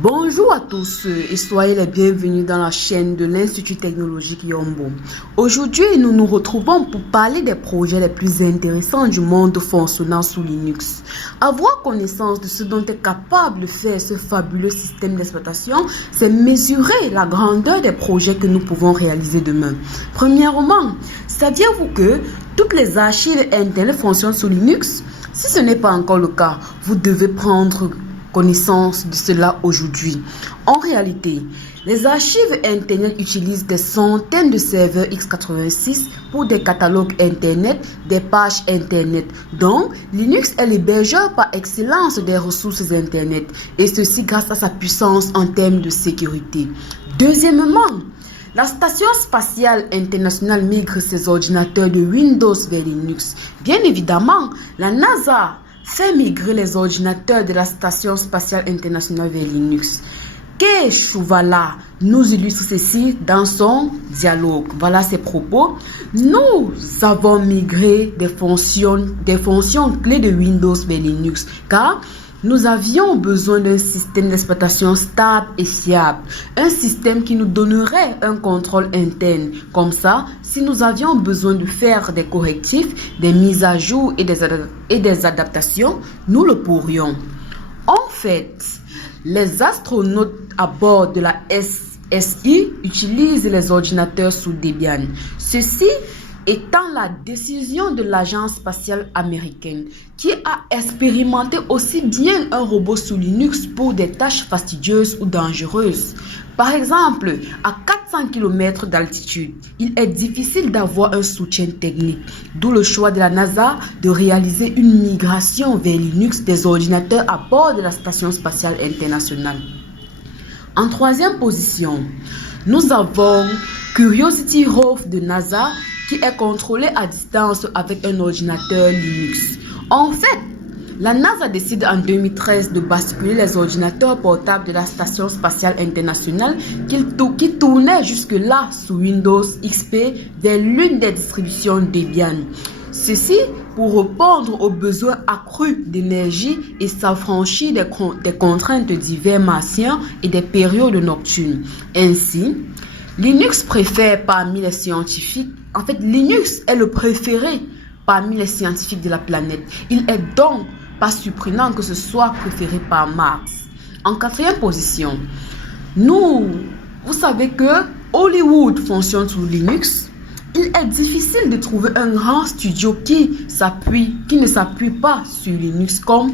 Bonjour à tous et soyez les bienvenus dans la chaîne de l'Institut technologique Yombo. Aujourd'hui, nous nous retrouvons pour parler des projets les plus intéressants du monde fonctionnant sous Linux. Avoir connaissance de ce dont est capable de faire ce fabuleux système d'exploitation, c'est mesurer la grandeur des projets que nous pouvons réaliser demain. Premièrement, saviez-vous que toutes les archives Internet fonctionnent sous Linux? Si ce n'est pas encore le cas, vous devez prendre connaissance de cela aujourd'hui. En réalité, les archives Internet utilisent des centaines de serveurs x86 pour des catalogues Internet, des pages Internet. Donc, Linux est l'hébergeur par excellence des ressources Internet, et ceci grâce à sa puissance en termes de sécurité. Deuxièmement, la Station spatiale internationale migre ses ordinateurs de Windows vers Linux. Bien évidemment, la NASA fait migrer les ordinateurs de la Station spatiale internationale vers Linux. Kei Chouvala nous illustre ceci dans son dialogue. Voilà ses propos. Nous avons migré des fonctions clés de Windows vers Linux car nous avions besoin d'un système d'exploitation stable et fiable, un système qui nous donnerait un contrôle interne. Comme ça, si nous avions besoin de faire des correctifs, des mises à jour et des adaptations, nous le pourrions. En fait, les astronautes à bord de la SSI utilisent les ordinateurs sous Debian. Ceci étant la décision de l'agence spatiale américaine qui a expérimenté aussi bien un robot sous Linux pour des tâches fastidieuses ou dangereuses. Par exemple, à 400 km d'altitude, il est difficile d'avoir un soutien technique, d'où le choix de la NASA de réaliser une migration vers Linux des ordinateurs à bord de la Station spatiale internationale. En troisième position, nous avons Curiosity Rover de NASA qui est contrôlé à distance avec un ordinateur Linux. En fait, la NASA décide en 2013 de basculer les ordinateurs portables de la Station spatiale internationale qui tournaient jusque-là sous Windows XP vers l'une des distributions Debian. Ceci pour répondre aux besoins accrus d'énergie et s'affranchir des contraintes d'hiver martien et des périodes nocturnes. Ainsi, Linux préfère parmi les scientifiques. En fait, Linux est le préféré parmi les scientifiques de la planète. Il est donc pas surprenant que ce soit préféré par Mars. En quatrième position, vous savez que Hollywood fonctionne sous Linux. Il est difficile de trouver un grand studio qui ne s'appuie pas sur Linux comme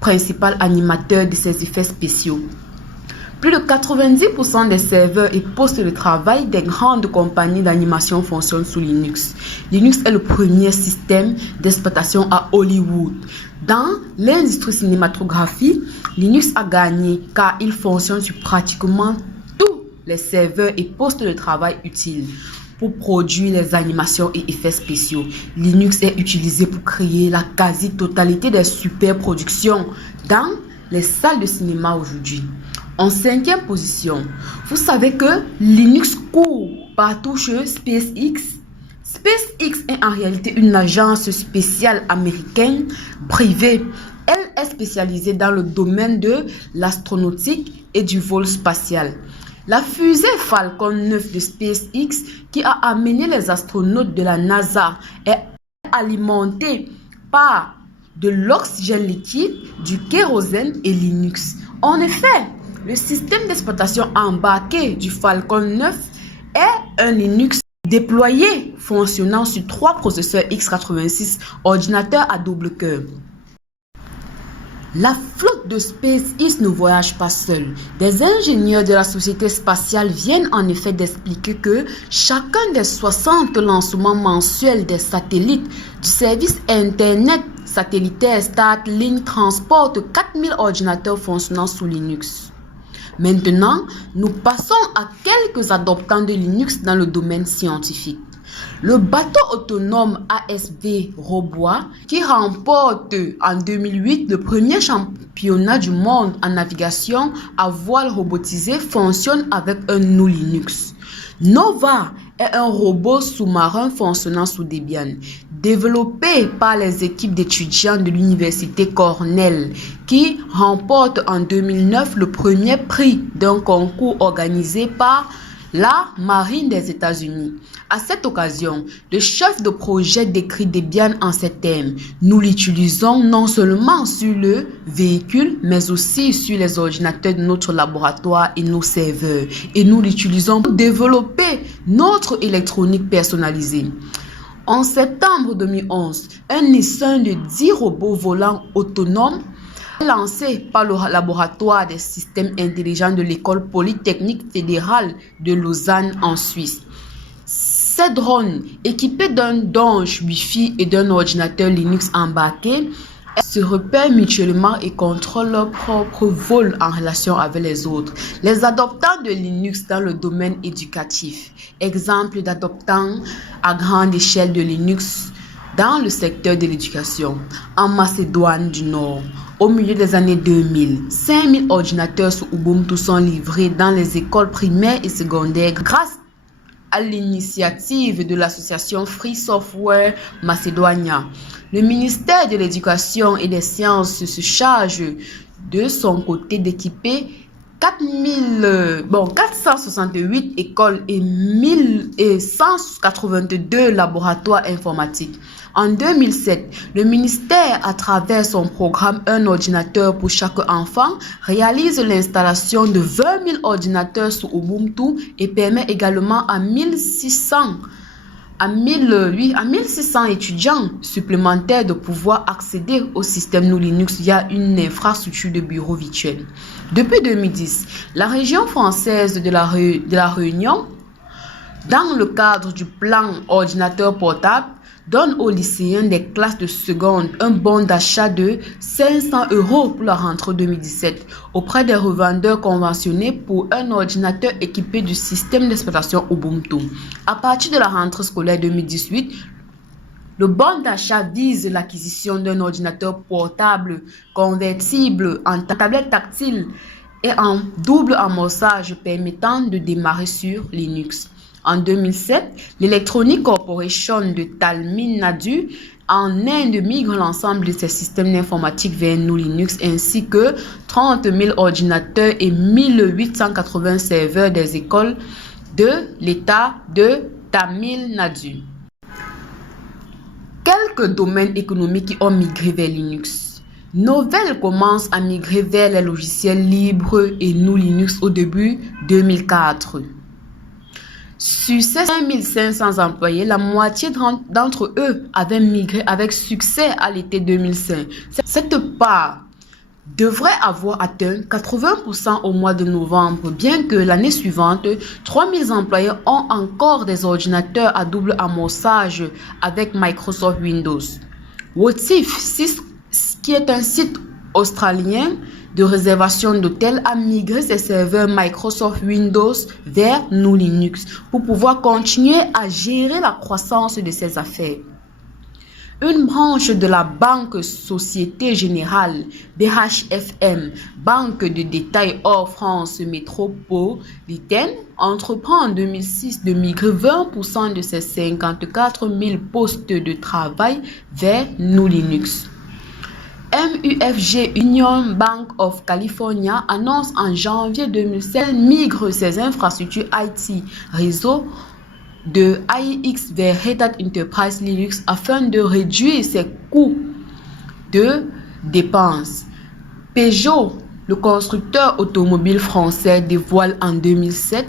principal animateur de ses effets spéciaux. Plus de 90% des serveurs et postes de travail des grandes compagnies d'animation fonctionnent sous Linux. Linux est le premier système d'exploitation à Hollywood. Dans l'industrie cinématographique, Linux a gagné car il fonctionne sur pratiquement tous les serveurs et postes de travail utiles pour produire les animations et effets spéciaux. Linux est utilisé pour créer la quasi-totalité des superproductions dans les salles de cinéma aujourd'hui. En cinquième position, vous savez que Linux court partout chez SpaceX. SpaceX est en réalité une agence spatiale américaine privée. Elle est spécialisée dans le domaine de l'astronautique et du vol spatial. La fusée Falcon 9 de SpaceX qui a amené les astronautes de la NASA est alimentée par de l'oxygène liquide, du kérosène et Linux. En effet, le système d'exploitation embarqué du Falcon 9 est un Linux déployé fonctionnant sur 3 processeurs x86 ordinateurs à double cœur. La flotte de SpaceX ne voyage pas seule. Des ingénieurs de la société spatiale viennent en effet d'expliquer que chacun des 60 lancements mensuels des satellites du service Internet satellitaire Starlink transporte 4000 ordinateurs fonctionnant sous Linux. Maintenant, nous passons à quelques adoptants de Linux dans le domaine scientifique. Le bateau autonome ASV Robois, qui remporte en 2008 le premier championnat du monde en navigation à voile robotisée, fonctionne avec un GNU Linux. Nova est un robot sous-marin fonctionnant sous Debian. développé par les équipes d'étudiants de l'université Cornell qui remporte en 2009 le premier prix d'un concours organisé par la Marine des États-Unis. À cette occasion, le chef de projet décrit Debian en ces termes. Nous l'utilisons non seulement sur le véhicule, mais aussi sur les ordinateurs de notre laboratoire et nos serveurs. Et nous l'utilisons pour développer notre électronique personnalisée. En septembre 2011, un Nissan de 10 robots volants autonomes lancé par le laboratoire des systèmes intelligents de l'école polytechnique fédérale de Lausanne en Suisse. Ces drones, équipés d'un dongle Wi-Fi et d'un ordinateur Linux embarqué, se repèrent mutuellement et contrôlent leur propre vol en relation avec les autres. Les adoptants de Linux dans le domaine éducatif. Exemple d'adoptants à grande échelle de Linux dans le secteur de l'éducation. En Macédoine du Nord, au milieu des années 2000, 5000 ordinateurs sous Ubuntu sont livrés dans les écoles primaires et secondaires grâce à l'initiative de l'association Free Software Macedonia. Le ministère de l'Éducation et des Sciences se charge de son côté d'équiper 468 écoles et 1182 laboratoires informatiques. En 2007, le ministère, à travers son programme Un ordinateur pour chaque enfant, réalise l'installation de 20 000 ordinateurs sous Ubuntu et permet également à 1600 étudiants supplémentaires de pouvoir accéder au système GNU Linux via une infrastructure de bureau virtuel. Depuis 2010, la région française de la Réunion, dans le cadre du plan ordinateur portable, donne aux lycéens des classes de seconde un bon d'achat de 500 € pour la rentrée 2017 auprès des revendeurs conventionnés pour un ordinateur équipé du système d'exploitation Ubuntu. À partir de la rentrée scolaire 2018, le bon d'achat vise l'acquisition d'un ordinateur portable convertible en tablette tactile et en double amorçage permettant de démarrer sur Linux. En 2007, l'Electronic Corporation de Tamil Nadu en Inde migre l'ensemble de ses systèmes d'informatique vers GNU Linux ainsi que 30 000 ordinateurs et 1880 serveurs des écoles de l'État de Tamil Nadu. Quelques domaines économiques qui ont migré vers Linux. Novell commence à migrer vers les logiciels libres et GNU Linux au début 2004. Sur ces 5500 employés, la moitié d'entre eux avaient migré avec succès à l'été 2005. Cette part devrait avoir atteint 80% au mois de novembre, bien que l'année suivante, 3000 employés ont encore des ordinateurs à double amorçage avec Microsoft Windows. Wotif, qui est un site australien de réservation d'hôtels, a migré ses serveurs Microsoft Windows vers GNU Linux pour pouvoir continuer à gérer la croissance de ses affaires. Une branche de la Banque Société Générale, BHFM, banque de détail hors France métropolitaine, entreprend en 2006 de migrer 20% de ses 54 000 postes de travail vers GNU Linux. MUFG Union Bank of California annonce en janvier 2007 migre ses infrastructures IT réseau de AIX vers Red Hat Enterprise Linux afin de réduire ses coûts de dépenses. Peugeot, le constructeur automobile français, dévoile en 2007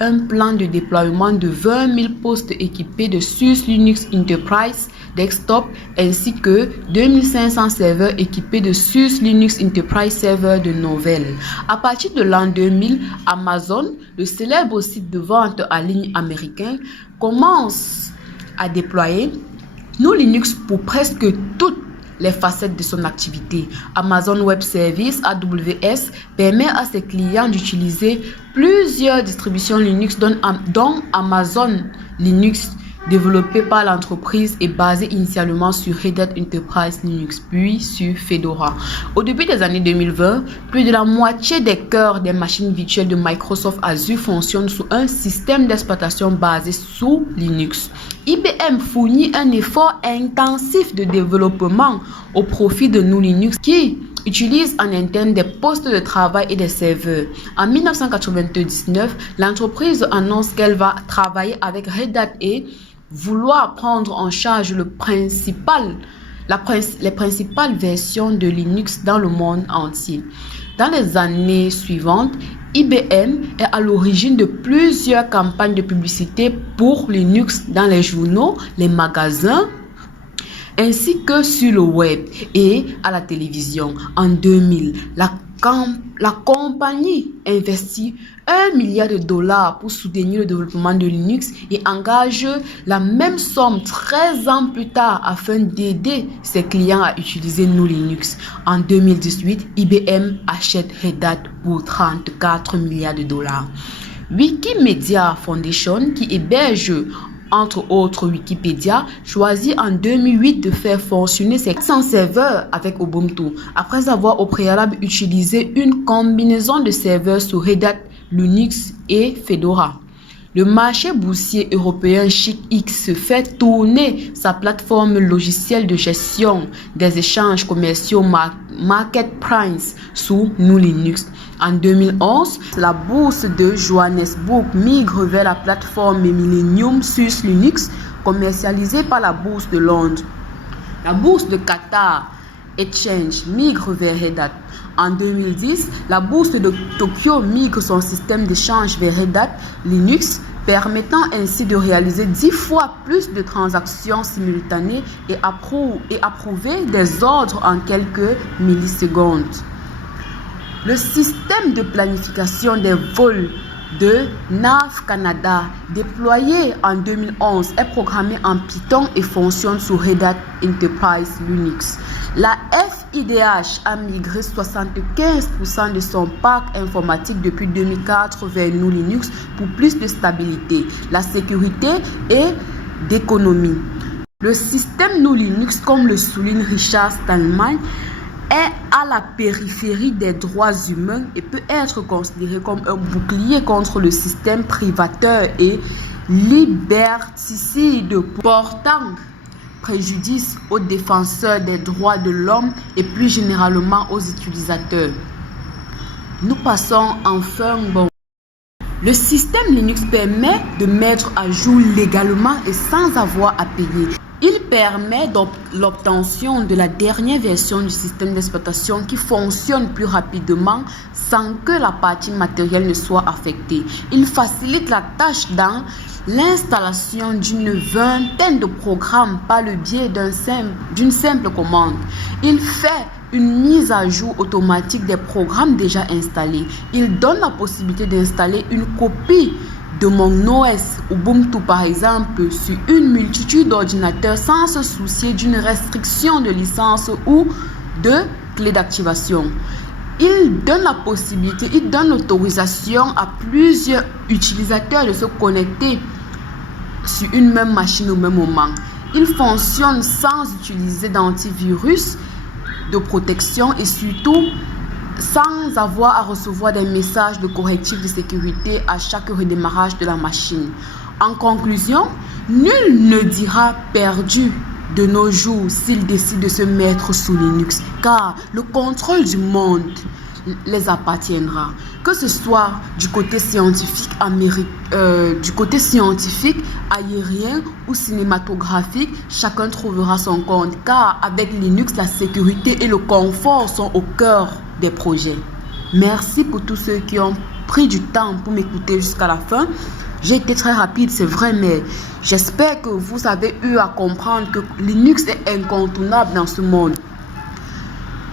un plan de déploiement de 20 000 postes équipés de SUSE Linux Enterprise Desktop ainsi que 2500 serveurs équipés de SUSE Linux Enterprise Server de Novell. À partir de l'an 2000, Amazon, le célèbre site de vente en ligne américain, commence à déployer GNU Linux pour presque toutes les facettes de son activité. Amazon Web Services, AWS, permet à ses clients d'utiliser plusieurs distributions Linux dont Amazon Linux développé par l'entreprise et basé initialement sur Red Hat Enterprise Linux, puis sur Fedora. Au début des années 2020, plus de la moitié des cœurs des machines virtuelles de Microsoft Azure fonctionnent sous un système d'exploitation basé sous Linux. IBM fournit un effort intensif de développement au profit de GNU Linux qui utilise en interne des postes de travail et des serveurs. En 1999, l'entreprise annonce qu'elle va travailler avec Red Hat et vouloir prendre en charge les principales versions de Linux dans le monde entier. Dans les années suivantes, IBM est à l'origine de plusieurs campagnes de publicité pour Linux dans les journaux, les magasins, ainsi que sur le web et à la télévision. En 2000, la compagnie investit $1 milliard pour soutenir le développement de Linux et engage la même somme 13 ans plus tard afin d'aider ses clients à utiliser GNU Linux. En 2018, IBM achète Red Hat pour $34 milliards. Wikimedia Foundation, qui héberge entre autres Wikipédia, choisit en 2008 de faire fonctionner ses 400 serveurs avec Ubuntu, après avoir au préalable utilisé une combinaison de serveurs sous Red Hat, Linux et Fedora. Le marché boursier européen CheckX fait tourner sa plateforme logicielle de gestion des échanges commerciaux MarketPrice sous GNU Linux. En 2011, la bourse de Johannesburg migre vers la plateforme Millennium SUS Linux commercialisée par la bourse de Londres. La bourse de Qatar Exchange migre vers Red Hat. En 2010, la bourse de Tokyo migre son système d'échange vers Red Hat Linux, permettant ainsi de réaliser 10 fois plus de transactions simultanées et approuver des ordres en quelques millisecondes. Le système de planification des vols de NAV Canada, déployé en 2011, est programmé en Python et fonctionne sous Red Hat Enterprise Linux. La FIDH a migré 75% de son parc informatique depuis 2004 vers GNU Linux pour plus de stabilité, la sécurité et d'économie. Le système GNU Linux, comme le souligne Richard Stallman, est à la périphérie des droits humains et peut être considéré comme un bouclier contre le système privateur et liberticide, portant préjudice aux défenseurs des droits de l'homme et plus généralement aux utilisateurs. Nous passons enfin Le système Linux permet de mettre à jour légalement et sans avoir à payer. Il permet l'obtention de la dernière version du système d'exploitation qui fonctionne plus rapidement sans que la partie matérielle ne soit affectée. Il facilite la tâche dans l'installation d'une vingtaine de programmes par le biais d'une simple commande. Il fait une mise à jour automatique des programmes déjà installés. Il donne la possibilité d'installer une copie de mon OS Ubuntu par exemple sur une multitude d'ordinateurs sans se soucier d'une restriction de licence ou de clé d'activation. Il donne l'autorisation à plusieurs utilisateurs de se connecter sur une même machine au même moment. Il fonctionne sans utiliser d'antivirus, de protection et surtout sans avoir à recevoir des messages de correctifs de sécurité à chaque redémarrage de la machine. En conclusion, nul ne dira perdu de nos jours s'il décide de se mettre sous Linux, car le contrôle du monde les appartiendra. Que ce soit du côté scientifique aérien ou cinématographique, chacun trouvera son compte, car avec Linux, la sécurité et le confort sont au cœur des projets. Merci pour tous ceux qui ont pris du temps pour m'écouter jusqu'à la fin. J'ai été très rapide, c'est vrai, mais j'espère que vous avez eu à comprendre que Linux est incontournable dans ce monde.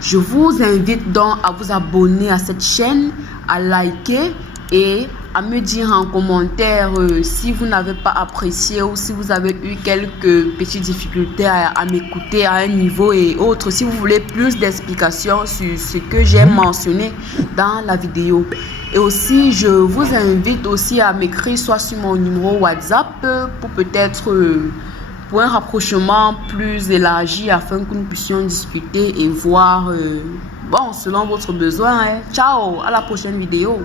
Je vous invite donc à vous abonner à cette chaîne, à liker et à me dire en commentaire si vous n'avez pas apprécié ou si vous avez eu quelques petites difficultés à m'écouter à un niveau et autres. Si vous voulez plus d'explications sur ce que j'ai mentionné dans la vidéo. Et aussi, je vous invite aussi à m'écrire soit sur mon numéro WhatsApp pour peut-être pour un rapprochement plus élargi afin que nous puissions discuter et voir, bon, selon votre besoin. Ciao, à la prochaine vidéo.